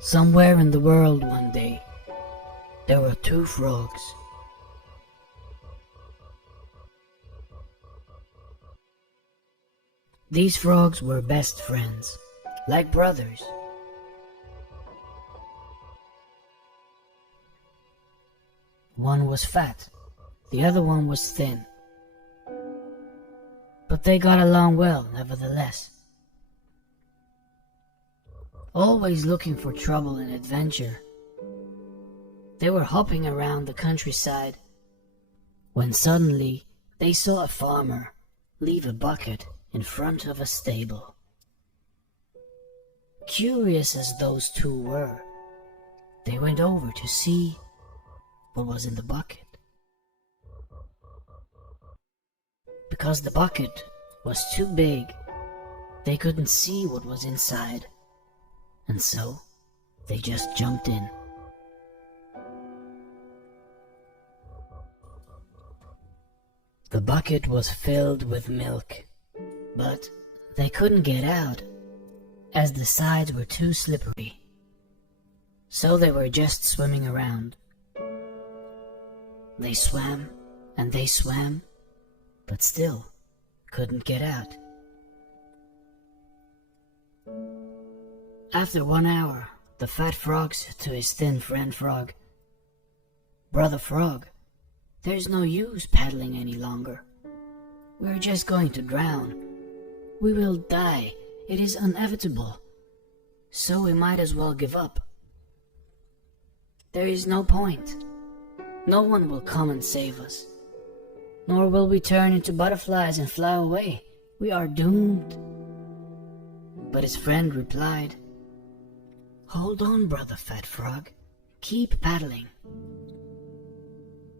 Somewhere in the world one day, there were two frogs. These frogs were best friends, like brothers. One was fat, the other one was thin. But they got along well, nevertheless. Always looking for trouble and adventure, they were hopping around the countryside when suddenly they saw a farmer leave a bucket in front of a stable. Curious as those two were, they went over to see what was in the bucket. Because the bucket was too big, they couldn't see what was inside, and so they just jumped in. The bucket was filled with milk, but they couldn't get out as the sides were too slippery. So they were just swimming around. They swam and they swam, but still couldn't get out. After 1 hour, the fat frog said to his thin friend frog, "Brother Frog, there's no use paddling any longer. We're just going to drown. We will die. It is inevitable. So we might as well give up. There is no point. No one will come and save us. Nor will we turn into butterflies and fly away. We are doomed." But his friend replied, "Hold on, Brother Fat Frog. Keep paddling.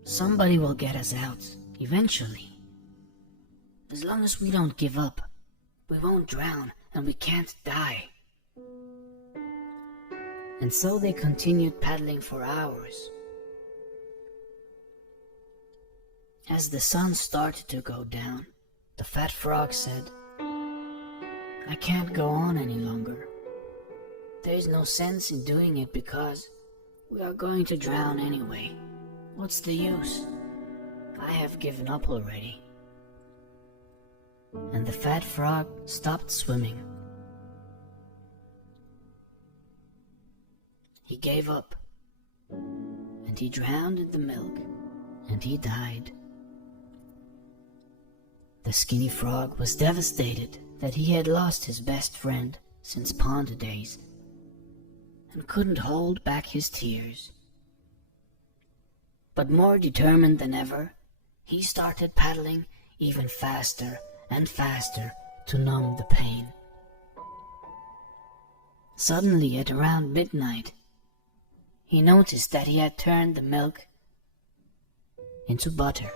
Somebody will get us out, eventually. As long as we don't give up, we won't drown and we can't die." And so they continued paddling for hours. As the sun started to go down, the fat frog said, "I can't go on any longer. There is no sense in doing it because we are going to drown anyway. What's the use? I have given up already." And the fat frog stopped swimming. He gave up, and he drowned in the milk, and he died. The skinny frog was devastated that he had lost his best friend since pond days, and couldn't hold back his tears. But more determined than ever, he started paddling even faster and faster to numb the pain. Suddenly, at around midnight, he noticed that he had turned the milk into butter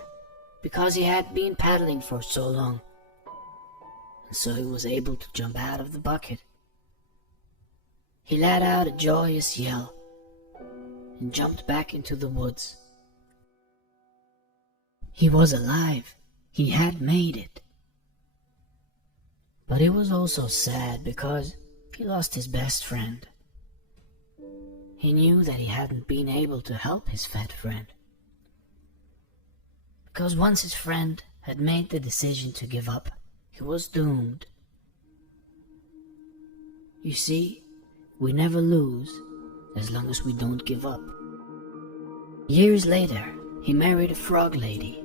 because he had been paddling for so long, and so he was able to jump out of the bucket. He let out a joyous yell and jumped back into the woods. He was alive. He had made it. But he was also sad because he lost his best friend. He knew that he hadn't been able to help his fat friend, because once his friend had made the decision to give up, he was doomed. You see, we never lose as long as we don't give up. Years later, he married a frog lady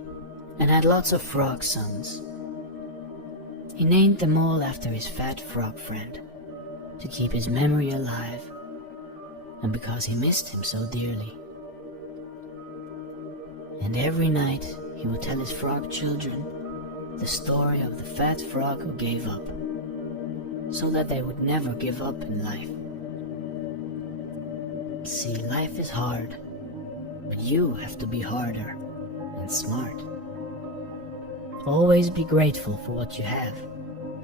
and had lots of frog sons. He named them all after his fat frog friend to keep his memory alive, and because he missed him so dearly. And every night he would tell his frog children the story of the fat frog who gave up, so that they would never give up in life. See, life is hard, but you have to be harder and smart. Always be grateful for what you have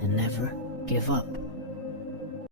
and never give up.